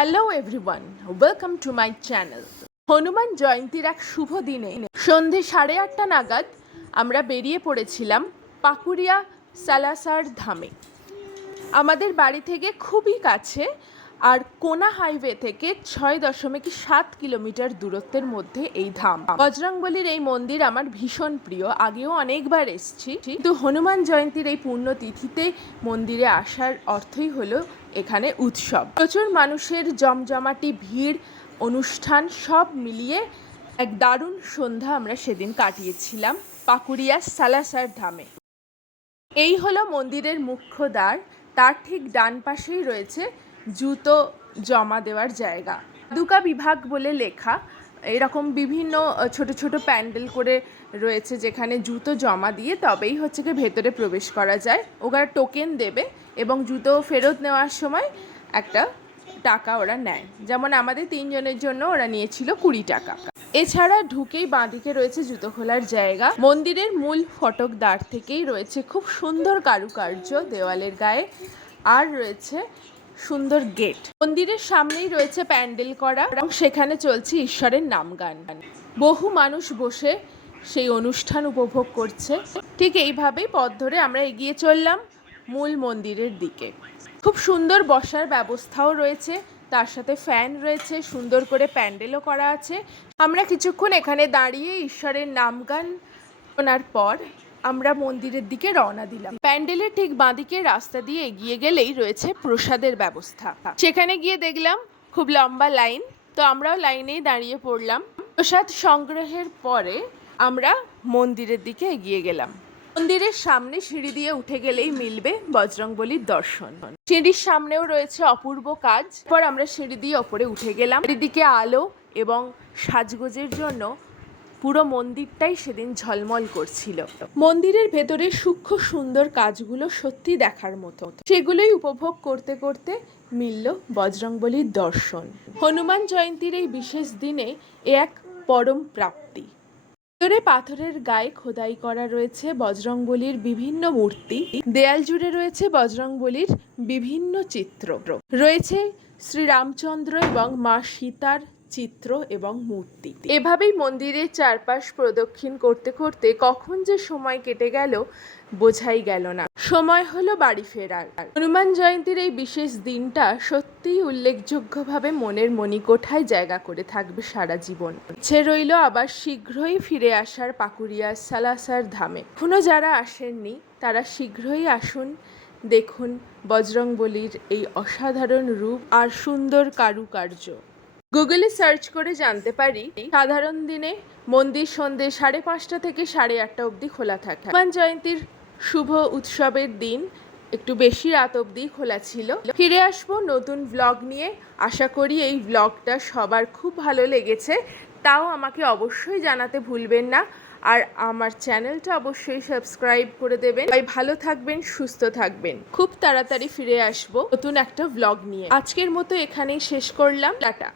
Hello everyone, welcome to my channel. Hanuman জয়ন্তীর এক শুভ দিনে সন্ধে 8:30 নাগাদ আমরা বেরিয়ে পড়েছিলাম পাকুড়িয়া সালাসার ধামে। আমাদের বাড়ি থেকে খুবই কাছে, আর কোনা হাইওয়ে থেকে 6.7 কিলোমিটার দূরত্বের মধ্যে এই ধাম। বজরংবলীর এই মন্দির আমার ভীষণ প্রিয়, আগেও অনেকবার এসেছি, কিন্তু হনুমান জয়ন্তীর এই পুণ্যতিথিতে মন্দিরে আসার অর্থই হলো এখানে উৎসব। প্রচুর মানুষের জমজমাটি ভিড়, অনুষ্ঠান সব মিলিয়ে এক দারুণ সন্ধ্যা আমরা সেদিন কাটিয়েছিলাম পাকুড়িয়া সালাসার ধামে। এই হলো মন্দিরের মুখ্য দ্বার, তার ঠিক ডান পাশেই রয়েছে জুতো জমা দেওয়ার জায়গা। দুকা বিভাগ বলে লেখা, এরকম বিভিন্ন ছোট ছোট প্যান্ডেল করে রয়েছে যেখানে জুতো জমা দিয়ে তবেই হচ্ছে কি ভেতরে প্রবেশ করা যায়। ওরা টোকেন দেবে এবং জুতো ফেরত নেওয়ার সময় একটা টাকা ওরা নেয়। যেমন আমাদের 3 জনের জন্য ওরা নিয়েছিল 20 টাকা। এছাড়া ঢুকেই বাঁদিকে রয়েছে জুতো খোলার জায়গা। মন্দিরের মূল ফটক দ্বার থেকেই রয়েছে খুব সুন্দর কারুকার্য দেওয়ালের গায়ে, আর রয়েছে সুন্দর গেট। মন্দিরের সামনেই রয়েছে প্যান্ডেল করা এবং সেখানে চলছে ঈশ্বরের নামগান। বহু মানুষ বসে সেই অনুষ্ঠান উপভোগ করছে। ঠিক এইভাবেই পথ ধরে আমরা এগিয়ে চললাম মূল মন্দিরের দিকে। খুব সুন্দর বসার ব্যবস্থাও রয়েছে, তার সাথে ফ্যান রয়েছে, সুন্দর করে প্যান্ডেলও করা আছে। আমরা কিছুক্ষণ এখানে দাঁড়িয়ে ঈশ্বরের নামগান শোনার পর আমরা মন্দিরের দিকে রওনা দিলাম। প্যান্ডেলের ঠিক বাঁদিকে রাস্তা দিয়ে এগিয়ে গেলেই রয়েছে প্রসাদের ব্যবস্থা। সেখানে গিয়ে দেখলাম খুব লম্বা লাইন, তো আমরাও লাইনেই দাঁড়িয়ে পড়লাম। প্রসাদ সংগ্রহের পরে আমরা মন্দিরের দিকে এগিয়ে গেলাম। মন্দিরের সামনে সিঁড়ি দিয়ে উঠে গেলেই মিলবে বজরংবলীর দর্শন। সিঁড়ির সামনেও রয়েছে অপূর্ব কাজ। পর আমরা সিঁড়ি দিয়ে ওপরে উঠে গেলাম। চারিদিকে আলো এবং সাজগোজের জন্য পুরো মন্দিরটাই সেদিন ঝলমল করছিল। মন্দিরের ভেতরে সূক্ষ্ম সুন্দর কাজগুলো সত্যি দেখার মতো। সেগুলোই উপভোগ করতে করতে মিলল বজরংবলীর দর্শন। হনুমান জয়ন্তীর এই বিশেষ দিনে এ এক পরম প্রাপ্তি। ভেতরে পাথরের গায়ে খোদাই করা রয়েছে বজরংবলীর বিভিন্ন মূর্তি। দেয়াল জুড়ে রয়েছে বজরংবলীর বিভিন্ন চিত্র। রয়েছে শ্রীরামচন্দ্র এবং মা সীতার চিত্র এবং মূর্তি। এভাবেই মন্দিরের চারপাশ প্রদক্ষিণ করতে করতে কখন যে সময় কেটে গেল বোঝাই গেল না। সময় হলো বাড়ি ফেরার। হনুমান জয়ন্তীর এই বিশেষ দিনটা সত্যিই উল্লেখযোগ্যভাবে মনের মণিকোঠায় জায়গা করে থাকবে সারা জীবন। ইচ্ছে রইল আবার শীঘ্রই ফিরে আসার পাকুড়িয়া সালাসার ধামে। এখনো যারা আসেননি তারা শীঘ্রই আসুন, দেখুন বজরংবলীর এই অসাধারণ রূপ আর সুন্দর কারুকার্য। গুগলে সার্চ করে জানতে পারি সাধারণ দিনে মন্দির সন্ধে 5:30 থেকে 8:30 অবধি খোলা থাকে। হনুমান জয়ন্তীর শুভ উৎসবের দিন একটু বেশি রাত অবধি খোলা ছিল। ফিরে আসবো নতুন ব্লগ নিয়ে। আশা করি এই ব্লগটা সবার খুব ভালো লেগেছে। তাও আমাকে অবশ্যই জানাতে ভুলবেন না, আর আমার চ্যানেলটা অবশ্যই সাবস্ক্রাইব করে দেবেন। সবাই ভালো থাকবেন, সুস্থ থাকবেন। খুব তাড়াতাড়ি ফিরে আসবো নতুন একটা ব্লগ নিয়ে। আজকের মতো এখানেই শেষ করলাম। টাটা।